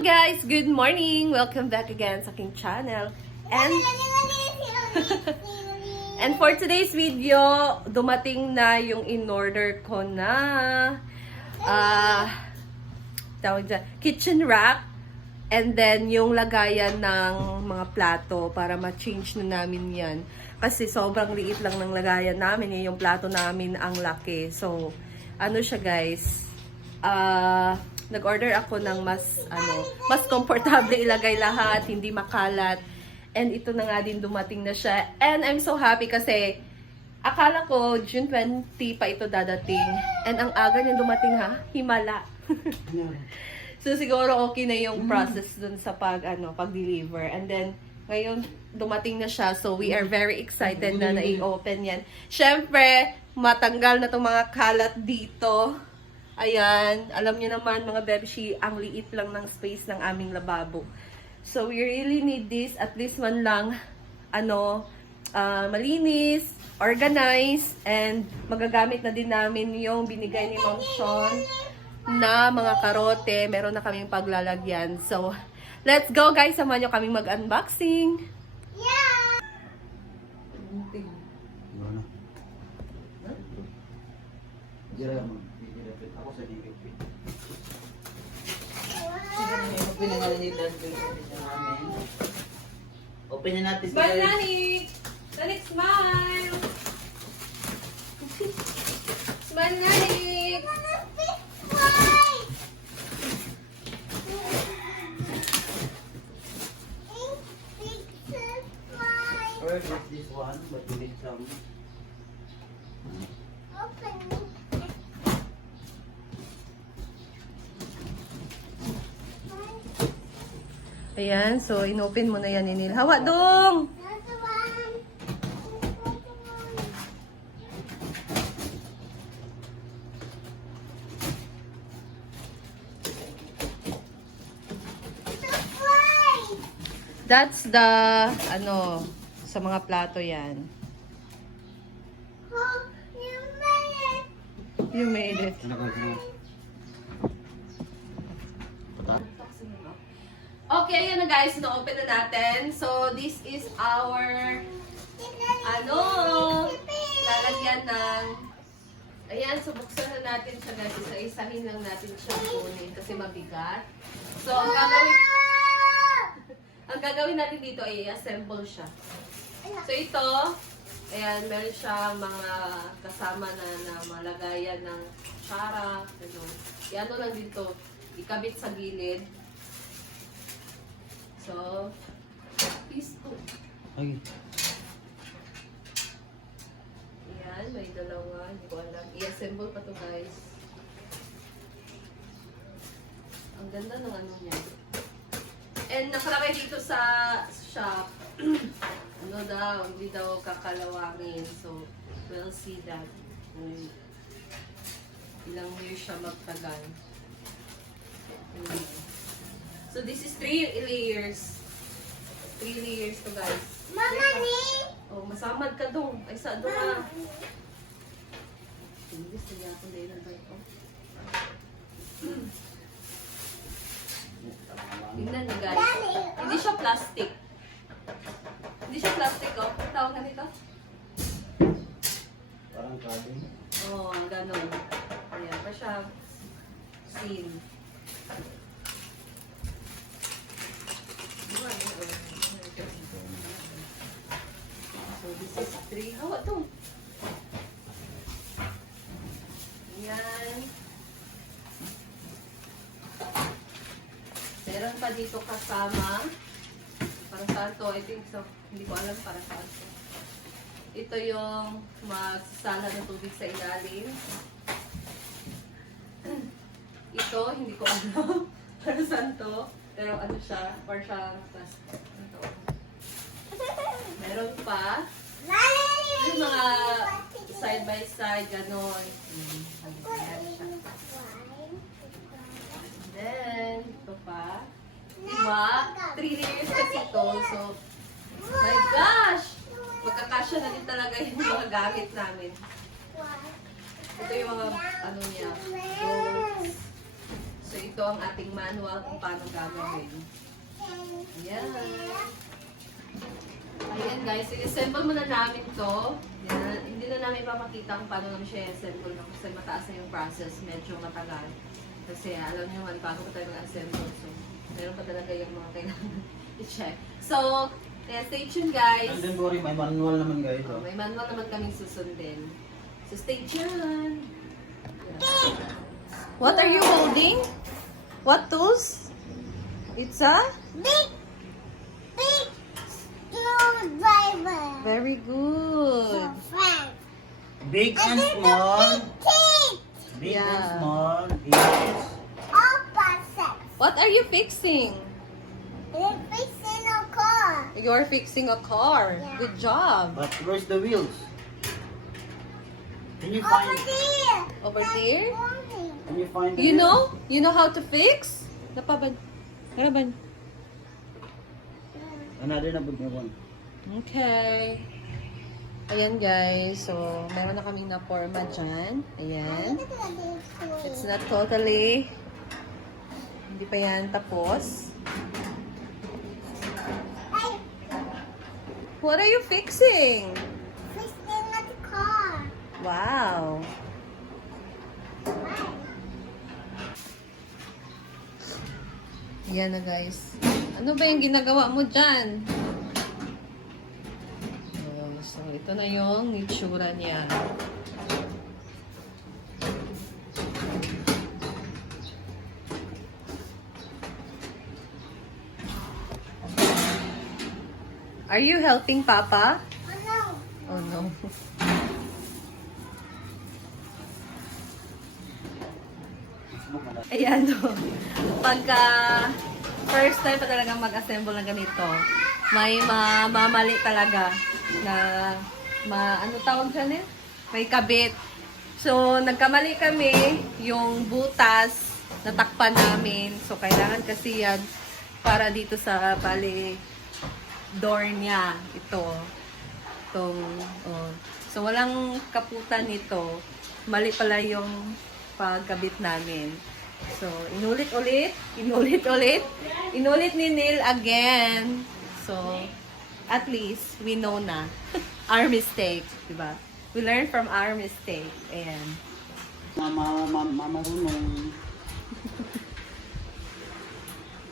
Guys, good morning! Welcome back again sa aking channel. And for today's video, dumating na yung in-order ko na tawag dyan, kitchen rack. And then yung lagayan ng mga plato para ma-change na namin yan. Kasi sobrang liit lang ng lagayan namin. Yung plato namin ang laki. So, ano siya guys? Nag-order ako ng mas komportable ilagay lahat, hindi makalat. And ito na nga din, dumating na siya. And I'm so happy kasi akala ko June 20 pa ito dadating. And ang aga niya dumating ha, himala. So siguro okay na yung process dun sa pag-deliver. And then ngayon dumating na siya. So we are very excited na na-i-open yan. Syempre, matanggal na tong mga kalat dito. Ayan, alam niyo naman mga bebshi, ang liit lang ng space ng aming lababo. So we really need this, at least man lang, malinis, organized, and magagamit na din namin yung binigay ni Ma'am Sean na mga karote. Meron na kaming paglalagyan. So, let's go guys, samahan niyo kaming mag-unboxing. Yeah! Ako sa DVP. Open na nga ni Dad ko namin. Open na natin. Smile, Nanik! Nanik, smile! Smile, Nanik! Where is this one? But you need some. Ayan, so inopen mo na yan, Ninil. Hawa dong! That's the, sa mga plato yan. You made it. Okay, ayan na guys. Na-open na natin. So, this is our, lalagyan ng, ayan, so buksan na natin siya guys. Isa-isahin lang natin siya kunin kasi mabigat. So, ang gagawin natin dito ay i-assemble siya. So, ito, ayan, meron siya mga kasama na malagayan ng kutsara. Yan lang dito. Ikabit sa gilid. So, piece 2. Okay. Ayan, may dalawa. Hindi ko alam. I-assemble pa to guys. Ang ganda ng ano niya. And nakalagay dito sa shop, hindi daw kakalawangin. So, we'll see that. Ilang years siya magtagal. So, this is 3 layers. 3 layers to guys. Mama ni! Oh, masamad ka dong. Ay, sa doon na. Hindi, siya ako dahil na ito. Tingnan niyo guys. Hindi siya plastic. Hindi siya plastic, oh. Ang tawag na nito? Parang carbon. Oo, ganun. Ayan, pa siya seal. So, this is 3. Hawa to. Ayan. Meron pa dito kasama. Para saan to? I think so. Hindi ko alam para saan to. Ito yung magsasala ng tubig sa ilalim. Ito, hindi ko alam para saan to. Pero ano siya? Para siyang ito. Meron pa. Yung mga side by side, gano'n. Ayan siya. Then, ito pa. 3 layers kasi ito. So, my gosh! Magkakasya na din talaga yung mga gamit namin. Ito yung mga, niya. So, ito ang ating manual kung paano gagawin. Ayan. Ayan guys, i-assemble muna namin to. Yan. Hindi na namin papakita kung paano namin siya i-assemble no? Kasi mataas na yung process, medyo matagal. Kasi alam nyo nga, bago pa tayo mag-assemble. So, meron pa talaga yung mga kailangan i-check. So, yeah, stay tuned guys. And then worry, may manual naman guys. Oh, may manual naman kaming susundin. So, stay tuned. Yeah. What are you holding? What tools? It's a? Big screwdriver. Very good. Frank. Big and small. Teeth. Big and Yeah. small is... Opposite. What are you fixing? We're fixing a car. You're fixing a car. Yeah. Good job. But where's the wheels? Can you Over find... there. Over there? Mommy. Can you find the You wheels? know? You know how to fix? Napaban. Napaban. Another na big one. Okay. Ayan guys. So, meron na kaming na-forma dyan. Ayan. It's not totally... Hindi pa yan tapos. Hey, What are you fixing? fixing a car. Wow. Yan na guys. Ano ba yung ginagawa mo dyan? So, ito na yung itsura niya. Are you helping Papa? Oh no. Oh no. Ayan o. Pagka first time pa talaga mag-assemble ng ganito, may mamali talaga na ano tawag dyan eh? May kabit. So, nagkamali kami yung butas natakpan namin. So, kailangan kasi yan para dito sa door niya. Itong, oh. So, walang kaputan nito. Mali pala yung pagkabit namin. So, inulit ni Neil again. So, at least, we know na our mistake, diba? We learn from our mistake. Ayan. Marunong.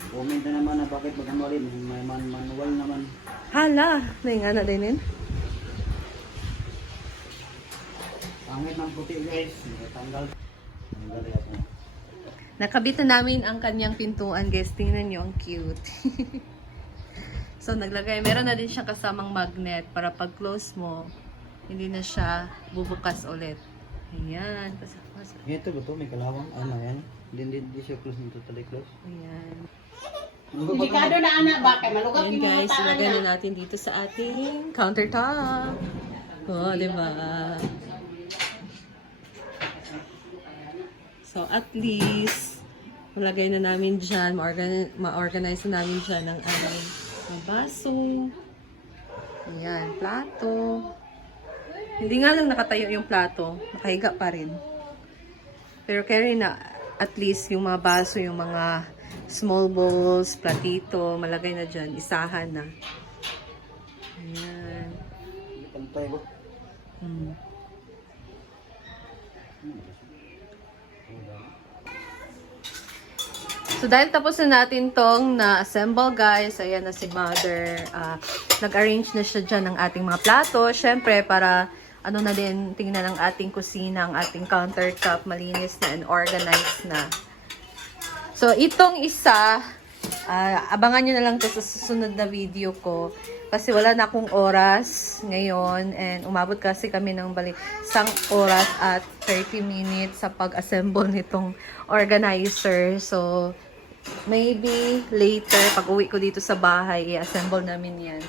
Comment na naman na bakit magkamali. May manual naman. Hala, nainga na din yun. Pangit ng puti guys. Tanggal. Tanggal yan. Nakabit na namin ang kanyang pintuan, guys. Tingnan nyo, ang cute. So, naglagay. Meron na din siyang kasamang magnet para pag close mo, hindi na siya bubukas ulit. Ayan. Ito ba ito? May kalawang? Ano yan? Hindi siya close nito. Totally close. Ayan. Delikado na anak ba? Kaya malugap Ayan yung mga guys, taan ilagay na. na natin dito sa ating countertop. Oh, diba? So, at least, malagay na namin dyan, ma-organize na namin dyan ang aming mga baso. Ayan, plato. Hindi nga lang nakatayo yung plato, nakahiga pa rin. Pero kaya na, at least yung mga baso, yung mga small bowls, platito, malagay na dyan, isahan na. Ayan. Pantay ba? Hmm. So, dahil tapos na natin tong na-assemble, guys, ayan na si Mother. Nag-arrange na siya dyan ng ating mga plato. Siyempre, para ano na din, tingnan ng ating kusina, ang ating countertop, malinis na and organized na. So, itong isa, abangan nyo na lang to sa susunod na video ko. Kasi wala na akong oras ngayon. And umabot kasi kami ng isang oras at 30 minutes sa pag-assemble nitong organizer. So, maybe later, pag uwi ko dito sa bahay, i-assemble namin yan.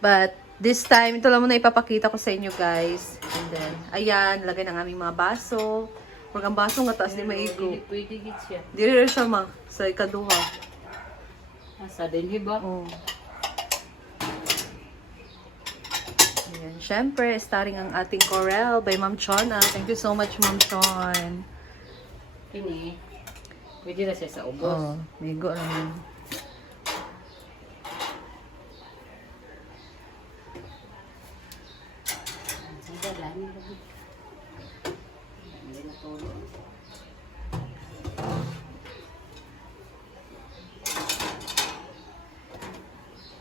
But, this time, ito lang muna ipapakita ko sa inyo, guys. And then, ayan, lagay ng aming mga baso. Huwag ang baso nga taas, di maigo. Pwede git siya. Diri rin siya, ma. Sa ikaduha. Asa din ba? Oh. Ayan. Siyempre, starring ang ating Corel by Ma'am Chona. Thank you so much, Ma'am Chon. Ini. Pwede na siya sa ubos. Oh, ligo naman. Sige, lami lagi. Hindi na tulog.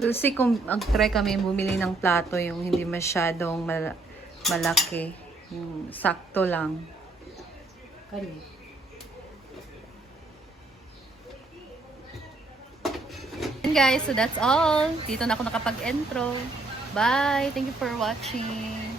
We'll see kung try kami bumili ng plato yung hindi masyadong malaki. Yung sakto lang. Kani. And guys, so that's all. Dito na ako nakapag-intro. Bye! Thank you for watching.